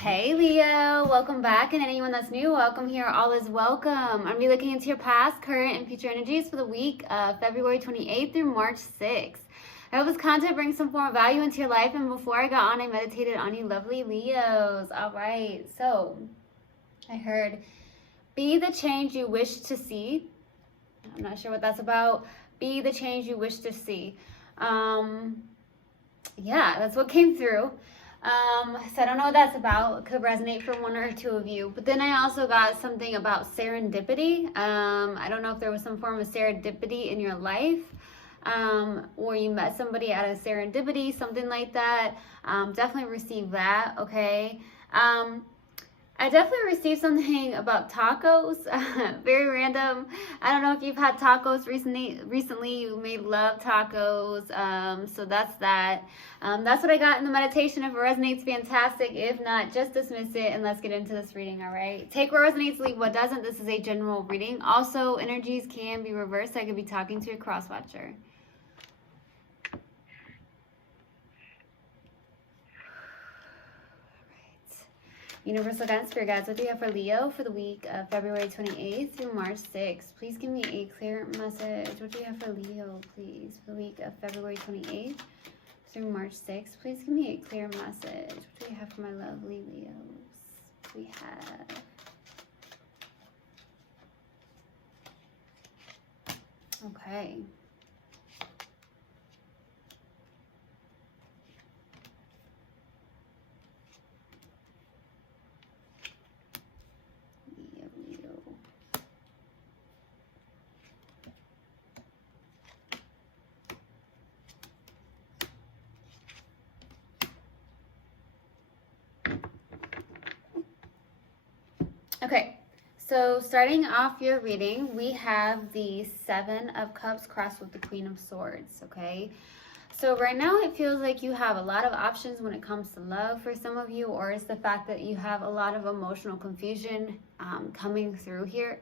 Hey Leo, welcome back, and anyone that's new, welcome here. All is welcome. I'm going to be looking into your past, current, and future energies for the week of February 28th through March 6th. I hope this content brings some form of value into your life, and before I got on, I meditated on you lovely Leos. All right, so I heard, be the change you wish to see. I'm not sure what that's about. Be the change you wish to see. Yeah, that's what came through. So I don't know what that's about. It could resonate for one or two of you. But then I also got something about serendipity. I don't know if there was some form of serendipity in your life, or you met somebody at a serendipity, something like that. Definitely receive that, okay? I definitely received something about tacos. Very random. I don't know if you've had tacos recently. You may love tacos. So that's that. That's what I got in the meditation. If it resonates, fantastic. If not, just dismiss it and let's get into this reading, all right? Take what resonates, leave what doesn't. This is a general reading. Also, energies can be reversed. I could be talking to a cross-watcher. Universal guidance, spirit guides, what do you have for Leo for the week of February 28th through March 6th? Please give me a clear message. What do you have for Leo, please, for the week of February 28th through March 6th? Please give me a clear message. What do you have for my lovely Leos? We have... Okay. Okay, so starting off your reading, we have the Seven of Cups crossed with the Queen of Swords, okay? So right now it feels like you have a lot of options when it comes to love for some of you, or it's the fact that you have a lot of emotional confusion coming through here.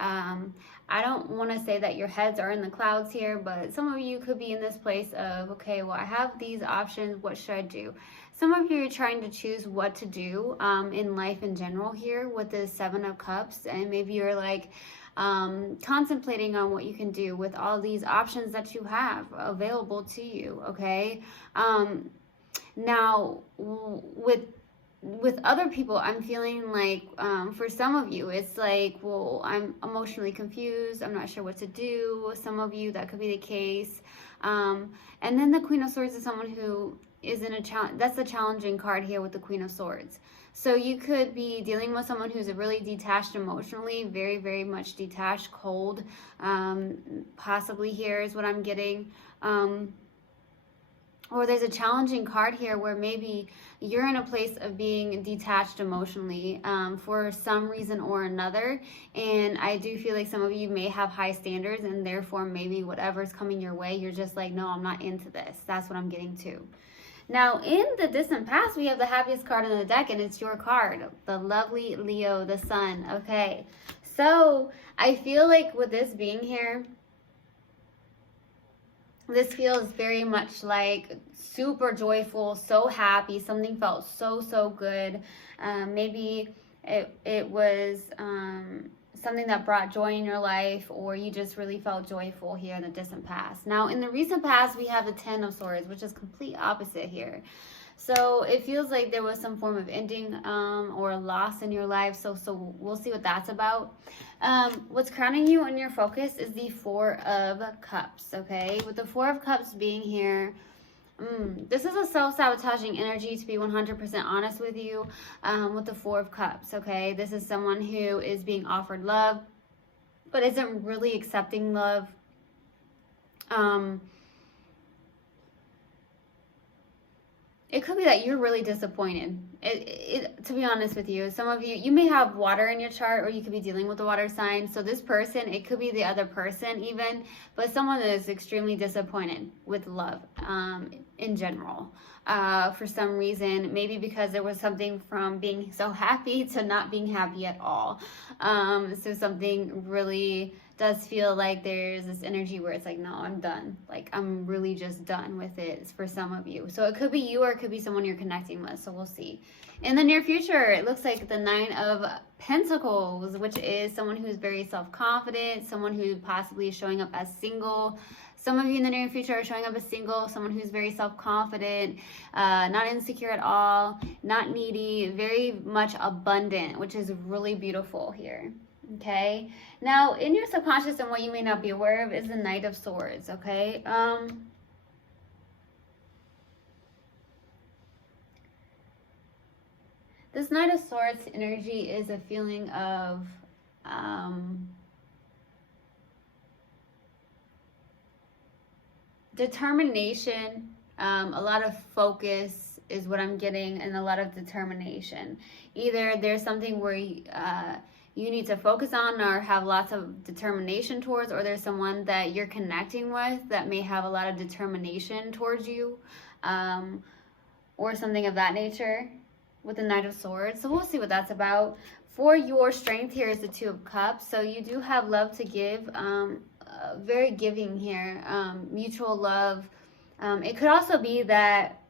I don't want to say that your heads are in the clouds here, but some of you could be in this place of, okay, well, I have these options. What should I do? Some of you are trying to choose what to do in life in general here with the Seven of Cups. And maybe you're like contemplating on what you can do with all these options that you have available to you, okay? Now, with other people, I'm feeling like for some of you, it's like, well, I'm emotionally confused. I'm not sure what to do. Some of you, that could be the case. And then the Queen of Swords is someone who is in a challenge. That's the challenging card here with the Queen of Swords. So you could be dealing with someone who's really detached emotionally, very, very much detached, cold, possibly here is what I'm getting. Or there's a challenging card here where maybe you're in a place of being detached emotionally for some reason or another. And I do feel like some of you may have high standards, and therefore maybe whatever's coming your way, you're just like, no, I'm not into this. That's what I'm getting to. Now, in the distant past, we have the happiest card in the deck, and it's your card, the lovely Leo, the sun. Okay, so I feel like with this being here, this feels very much like super joyful, so happy. Something felt so good. Maybe it was something that brought joy in your life, or you just really felt joyful here in the distant past. Now, in the recent past, we have the Ten of Swords, which is complete opposite here. So it feels like there was some form of ending or loss in your life. So we'll see what that's about. What's crowning you in your focus is the Four of Cups, okay? With the Four of Cups being here, this is a self-sabotaging energy, to be 100% honest with you, with the Four of Cups, okay? This is someone who is being offered love, but isn't really accepting love. It could be that you're really disappointed. To be honest with you, some of you may have water in your chart, or you could be dealing with a water sign. So this person, it could be the other person even, but someone that is extremely disappointed with love in general. For some reason, maybe because there was something from being so happy to not being happy at all. So something really does feel like there's this energy where it's like, no, I'm done. Like, I'm really just done with it for some of you. So it could be you or it could be someone you're connecting with. So we'll see. In the near future, it looks like the 9 of Pentacles, which is someone who's very self-confident, someone who possibly is showing up as single. Some of you in the near future are showing up as single, someone who's very self-confident, not insecure at all, not needy, very much abundant, which is really beautiful here. Okay, now in your subconscious and what you may not be aware of is the Knight of Swords. Okay, this Knight of Swords energy is a feeling of determination, a lot of focus is what I'm getting, and a lot of determination. Either there's something where you need to focus on or have lots of determination towards, or there's someone that you're connecting with that may have a lot of determination towards you, or something of that nature with the Knight of Swords. So we'll see what that's about. For your strength, here is the 2 of Cups. So you do have love to give, very giving here, mutual love. It could also be that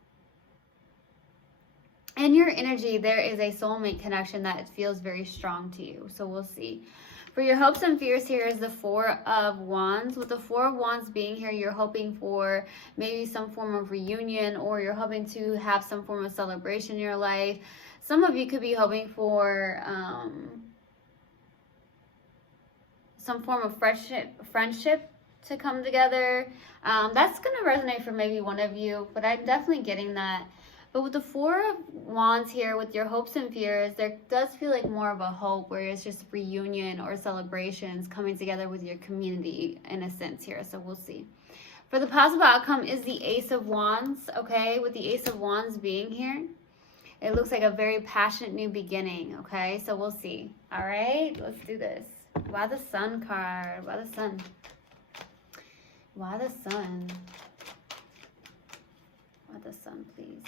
in your energy, there is a soulmate connection that feels very strong to you. So we'll see. For your hopes and fears, here is the 4 of Wands. With the 4 of Wands being here, you're hoping for maybe some form of reunion, or you're hoping to have some form of celebration in your life. Some of you could be hoping for some form of friendship to come together. That's going to resonate for maybe one of you, but I'm definitely getting that. But with the 4 of Wands here, with your hopes and fears, there does feel like more of a hope where it's just reunion or celebrations coming together with your community in a sense here. So we'll see. For the possible outcome is the Ace of Wands, okay? With the Ace of Wands being here, it looks like a very passionate new beginning, okay? So we'll see. All right, let's do this. Why the Sun card? Why the Sun? Why the Sun? Why the Sun, please?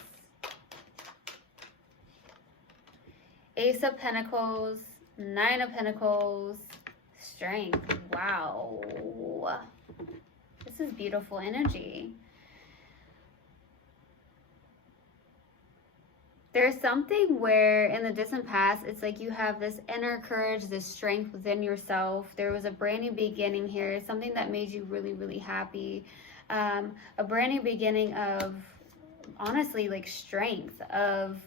Ace of Pentacles, 9 of Pentacles, Strength. Wow. This is beautiful energy. There's something where in the distant past, it's like you have this inner courage, this strength within yourself. There was a brand new beginning here, something that made you really, really happy. A brand new beginning of, honestly, like strength, of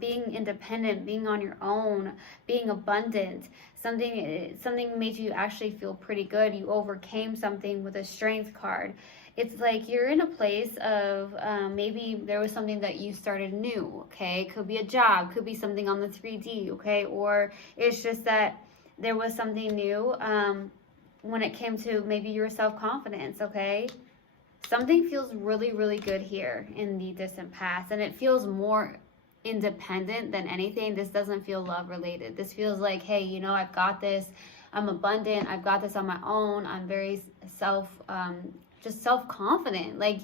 being independent, being on your own, being abundant. Something made you actually feel pretty good. You overcame something with a strength card. It's like you're in a place of maybe there was something that you started new, okay? Could be a job, could be something on the 3D, okay? Or it's just that there was something new when it came to maybe your self-confidence, okay? Something feels really, really good here in the distant past, and it feels more independent than anything. This doesn't feel love related. This feels like, hey, you know, I've got this. I'm abundant. I've got this on my own. I'm very just self-confident, like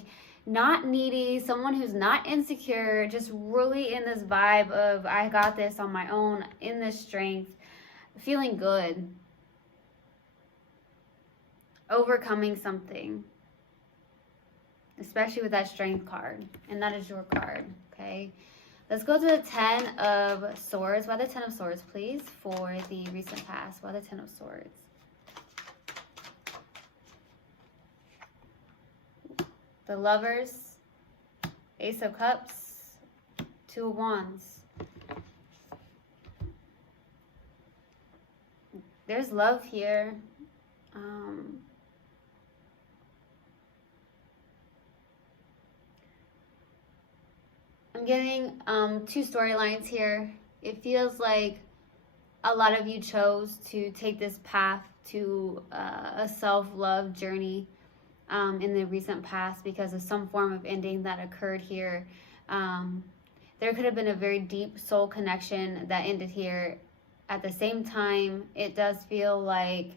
not needy, someone who's not insecure, just really in this vibe of I got this on my own, in this strength, feeling good, overcoming something, especially with that strength card, and that is your card, okay? Let's go to the 10 of Swords. Why the 10 of Swords, please, for the recent past? Why the 10 of Swords? The Lovers, Ace of Cups, 2 of Wands. There's love here. I'm getting 2 storylines here. It feels like a lot of you chose to take this path to a self-love journey in the recent past because of some form of ending that occurred here. There could have been a very deep soul connection that ended here. At the same time, it does feel like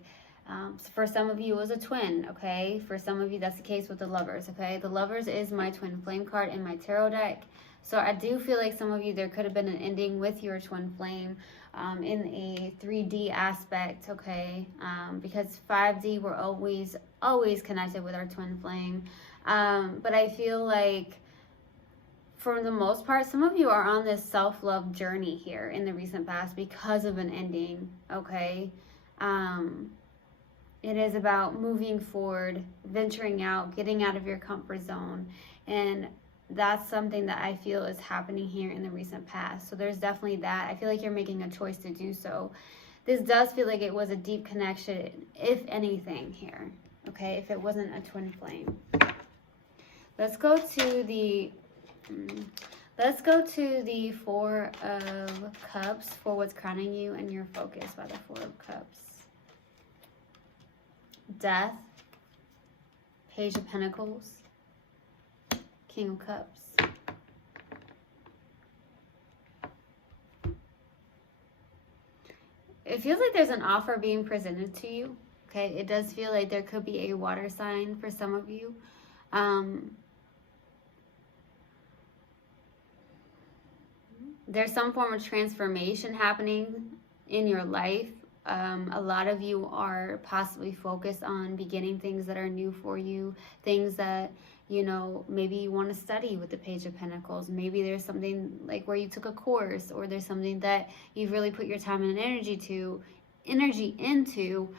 for some of you it was a twin, okay? For some of you, that's the case with the Lovers, okay? The Lovers is my twin flame card in my tarot deck. So I do feel like some of you, there could have been an ending with your twin flame in a 3D aspect, okay? Because 5D, we're always connected with our twin flame. But I feel like for the most part, some of you are on this self-love journey here in the recent past because of an ending, okay? It is about moving forward, venturing out, getting out of your comfort zone. And that's something that I feel is happening here in the recent past. So there's definitely that. I feel like you're making a choice to do so. This does feel like it was a deep connection, if anything here, okay? If it wasn't a twin flame. Let's go to the Four of Cups for what's crowning you and your focus by the Four of Cups. Death, Page of Pentacles, King of Cups. It feels like there's an offer being presented to you. Okay, it does feel like there could be a water sign for some of you. There's some form of transformation happening in your life. A lot of you are possibly focused on beginning things that are new for you, things that, you know, maybe you want to study with the Page of Pentacles. Maybe there's something like where you took a course, or there's something that you've really put your time and energy into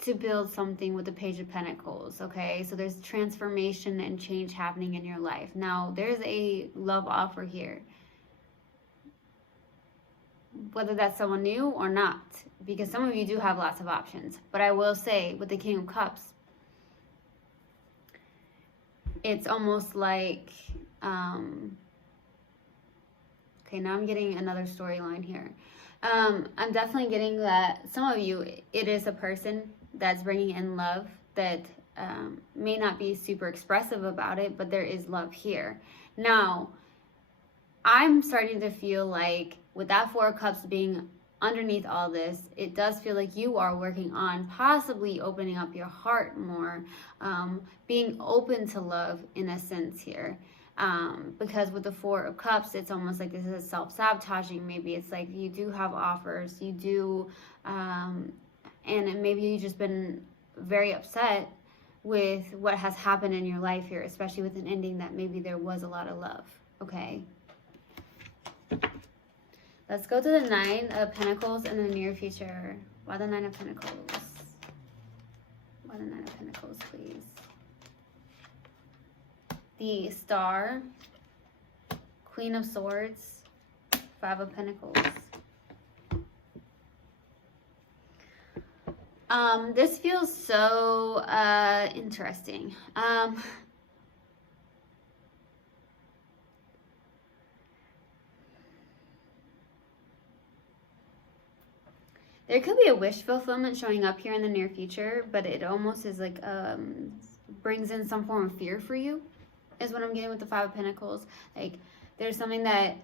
to build something with the Page of Pentacles, okay? So there's transformation and change happening in your life. Now, there's a love offer here, whether that's someone new or not, because some of you do have lots of options. But I will say, with the King of Cups, it's almost like, okay, now I'm getting another storyline here. I'm definitely getting that some of you, it is a person that's bringing in love that may not be super expressive about it, but there is love here. Now, I'm starting to feel like with that Four of Cups being underneath all this, it does feel like you are working on possibly opening up your heart more, being open to love in a sense here. Because with the Four of Cups, it's almost like this is self-sabotaging. Maybe it's like you do have offers, you do, and maybe you've just been very upset with what has happened in your life here, especially with an ending that maybe there was a lot of love, okay? Let's go to the Nine of Pentacles in the near future. Why the Nine of Pentacles? Why the Nine of Pentacles, please? The Star, Queen of Swords, Five of Pentacles. This feels so interesting. There could be a wish fulfillment showing up here in the near future, but it almost is like brings in some form of fear for you, is what I'm getting with the Five of Pentacles. Like there's something that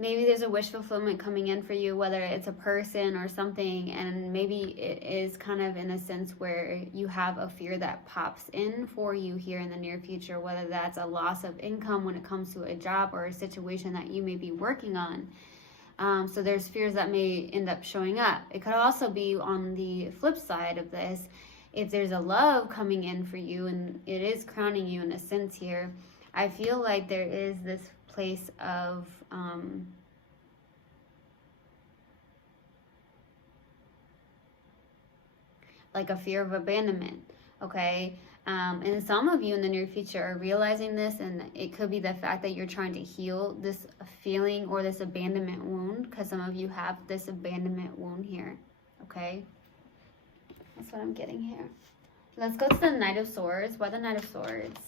maybe there's a wish fulfillment coming in for you, whether it's a person or something, and maybe it is kind of in a sense where you have a fear that pops in for you here in the near future, whether that's a loss of income when it comes to a job or a situation that you may be working on. So there's fears that may end up showing up. It could also be on the flip side of this, if there's a love coming in for you and it is crowning you in a sense here, I feel like there is this place of like a fear of abandonment, okay? And some of you in the near future are realizing this, and it could be the fact that you're trying to heal this feeling or this abandonment wound, because some of you have this abandonment wound here, okay? That's what I'm getting here. Let's go to the Knight of Swords. Why the Knight of Swords?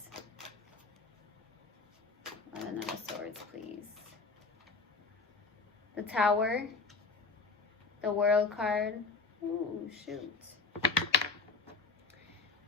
Why the Knight of Swords, please? The Tower, the World card. Ooh, shoot.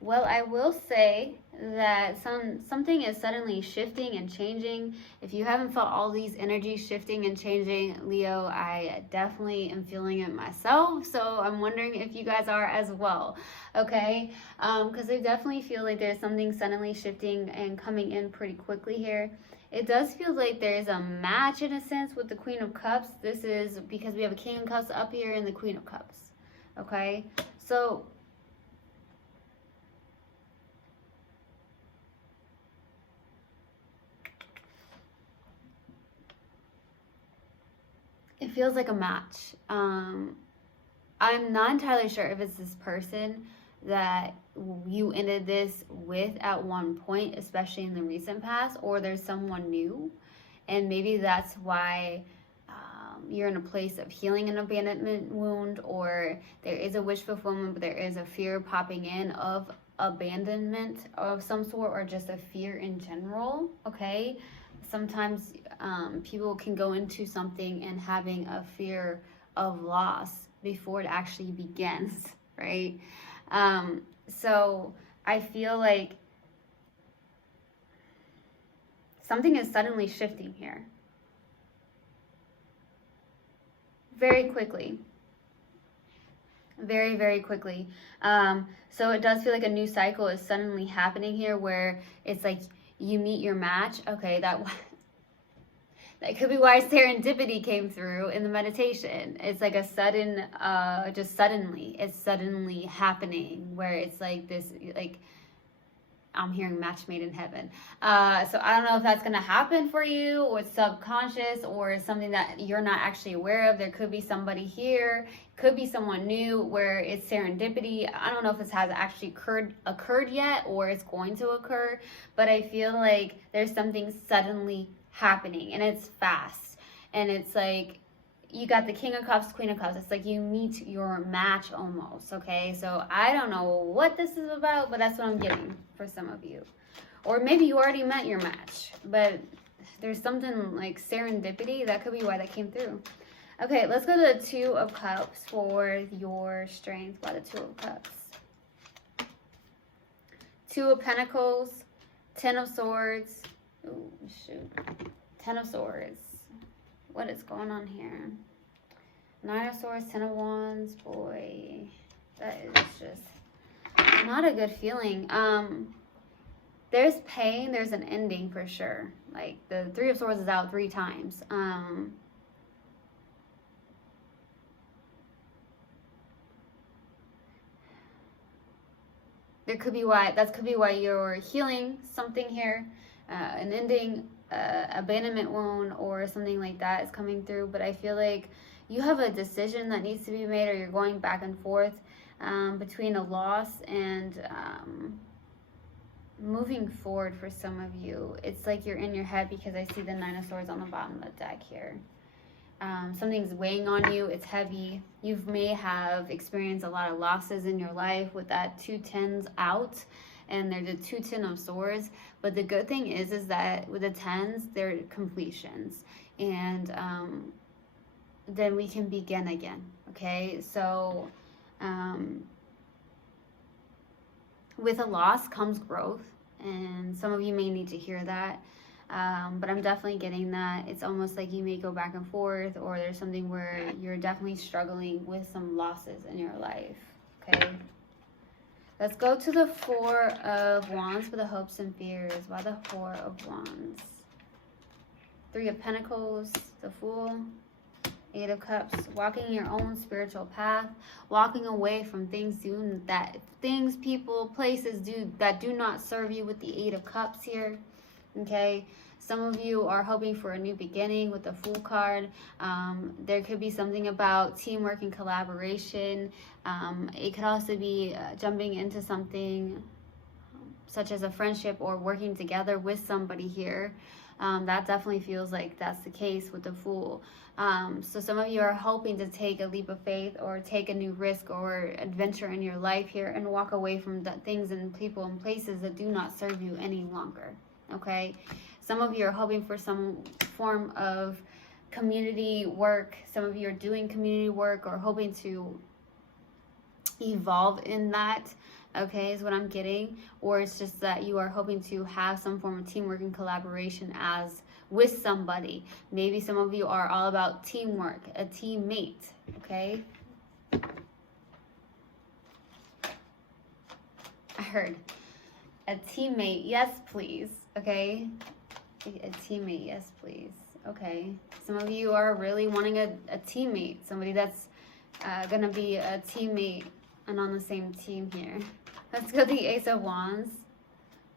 Well, I will say that something is suddenly shifting and changing. If you haven't felt all these energies shifting and changing, Leo, I definitely am feeling it myself. So I'm wondering if you guys are as well, okay? Because I definitely feel like there's something suddenly shifting and coming in pretty quickly here. It does feel like there is a match in a sense with the Queen of Cups. This is because we have a King of Cups up here and the Queen of Cups. Okay? So it feels like a match. I'm not entirely sure if it's this person that you ended this with at one point, especially in the recent past, or there's someone new, and maybe that's why you're in a place of healing an abandonment wound, or there is a wish fulfillment, but there is a fear popping in of abandonment of some sort, or just a fear in general. Okay, sometimes people can go into something and having a fear of loss before it actually begins, right? So I feel like something is suddenly shifting here. Very quickly. Very, very quickly. So it does feel like a new cycle is suddenly happening here where it's like you meet your match. Okay, that could be why serendipity came through in the meditation. It's like a sudden, just suddenly, it's suddenly happening where it's like this, like, I'm hearing match made in heaven. So I don't know if that's going to happen for you, or it's subconscious, or something that you're not actually aware of. There could be somebody here, could be someone new where it's serendipity. I don't know if this has actually occurred yet, or it's going to occur, but I feel like there's something suddenly happening, and it's fast, and it's like you got the King of Cups, Queen of Cups. It's like you meet your match almost, okay? So I don't know what this is about, but that's what I'm getting for some of you. Or maybe you already met your match, but there's something like serendipity. That could be why that came through. Okay, let's go to the Two of Cups for your strength. Why the Two of Cups? Two of Pentacles, Ten of Swords. Oh, shoot. Ten of Swords. What is going on here? Nine of Swords, Ten of Wands. Boy, that is just not a good feeling. There's pain. There's an ending for sure. Like the Three of Swords is out 3 times. That could be why you're healing something here, an ending, abandonment wound, or something like that is coming through. But I feel like you have a decision that needs to be made, or you're going back and forth between a loss and moving forward for some of you. It's like you're in your head because I see the Nine of Swords on the bottom of the deck here. Something's weighing on you. It's heavy. You may have experienced a lot of losses in your life with that 2 tens out, and they're the 2 10 of swords. But the good thing is that with the tens, they're completions, and then we can begin again. Okay, so with a loss comes growth, and some of you may need to hear that. But I'm definitely getting that. It's almost like you may go back and forth, or there's something where you're definitely struggling with some losses in your life. Okay. Let's go to the Four of Wands for the hopes and fears. Why the Four of Wands? Three of Pentacles, the Fool, Eight of Cups, walking your own spiritual path, walking away from things people, places that do not serve you with the Eight of Cups here. Okay, some of you are hoping for a new beginning with the Fool card. There could be something about teamwork and collaboration. It could also be jumping into something such as a friendship or working together with somebody here. That definitely feels like that's the case with the Fool. So some of you are hoping to take a leap of faith, or take a new risk or adventure in your life here, and walk away from the things and people and places that do not serve you any longer. Okay, some of you are hoping for some form of community work. Some of you are doing community work or hoping to evolve in that. Okay, is what I'm getting. Or it's just that you are hoping to have some form of teamwork and collaboration as with somebody. Maybe some of you are all about teamwork, a teammate. Okay, I heard a teammate. Yes, please. Okay, A teammate, yes, please. Okay. Some of you are really wanting a teammate. Somebody that's going to be a teammate and on the same team here. Let's go the Ace of Wands.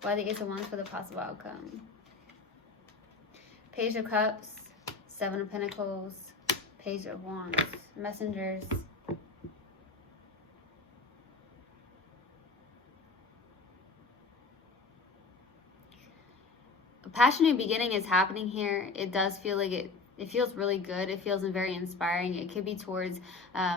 Why the Ace of Wands for the possible outcome? Page of Cups, Seven of Pentacles, Page of Wands, Messengers. A passionate beginning is happening here. It does feel like it feels really good. It feels very inspiring. It could be towards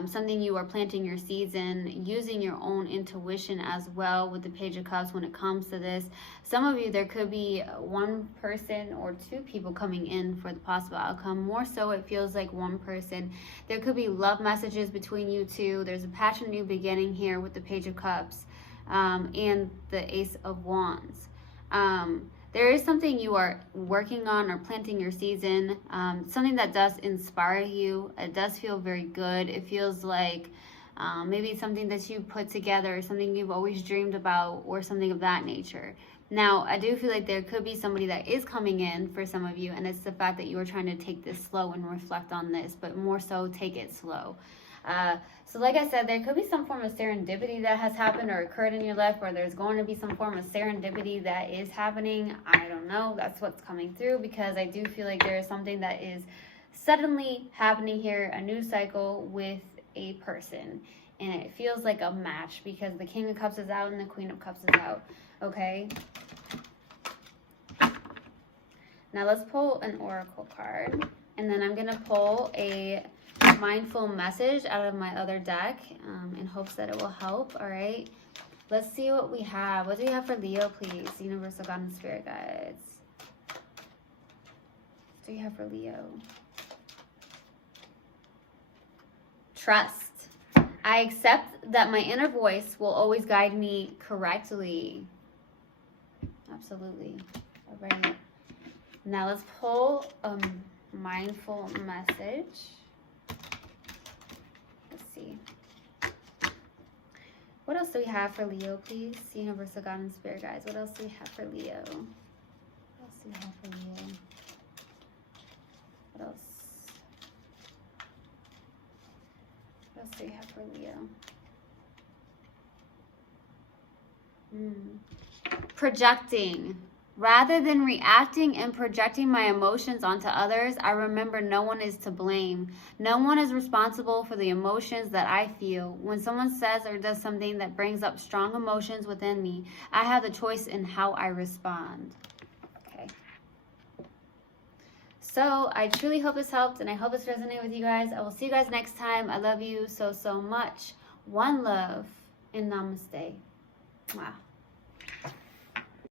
something you are planting your seeds in, using your own intuition as well with the Page of Cups when it comes to this. Some of you, there could be one person or two people coming in for the possible outcome. More so, it feels like one person. There could be love messages between you two. There's a passionate new beginning here with the Page of Cups and the Ace of Wands. There is something you are working on or planting your seeds in, something that does inspire you. It does feel very good. It feels like maybe something that you put together, something you've always dreamed about, or something of that nature. Now, I do feel like there could be somebody that is coming in for some of you, and it's the fact that you are trying to take this slow and reflect on this, but more so take it slow. So like I said, there could be some form of serendipity that has happened or occurred in your life, or there's going to be some form of serendipity that is happening. I don't know. That's what's coming through, because I do feel like there is something that is suddenly happening here, a new cycle with a person. And it feels like a match because the King of Cups is out and the Queen of Cups is out. Okay. Now let's pull an oracle card. And then I'm going to pull a mindful message out of my other deck in hopes that it will help. All right, let's see what we have. What do we have for Leo, please? Universal God and Spirit Guides. What do you have for Leo? Trust. I accept that my inner voice will always guide me correctly. Absolutely. All right, now let's pull a mindful message. What else do we have for Leo, please? Universal God and Spirit Guides. What else do we have for Leo? What else do we have for Leo? What else? What else do we have for Leo? Projecting. Rather than reacting and projecting my emotions onto others, I remember no one is to blame. No one is responsible for the emotions that I feel. When someone says or does something that brings up strong emotions within me, I have the choice in how I respond. Okay. So I truly hope this helped, and I hope this resonated with you guys. I will see you guys next time. I love you so, so much. One love, and namaste. Wow.